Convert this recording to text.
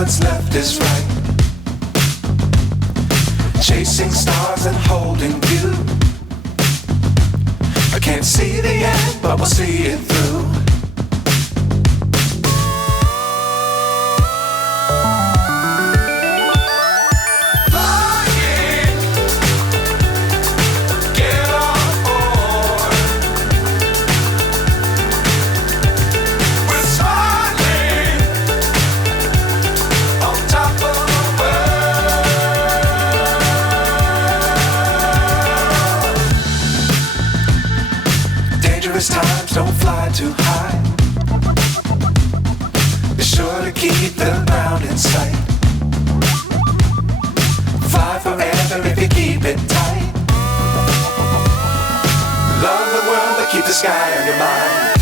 what's left is right. Chasing stars and holding you. I can't see the end, but we'll see it through. Times don't fly too high. Be sure to keep the ground in sight. Fly forever if you keep it tight. Love the world but keep the sky on your mind.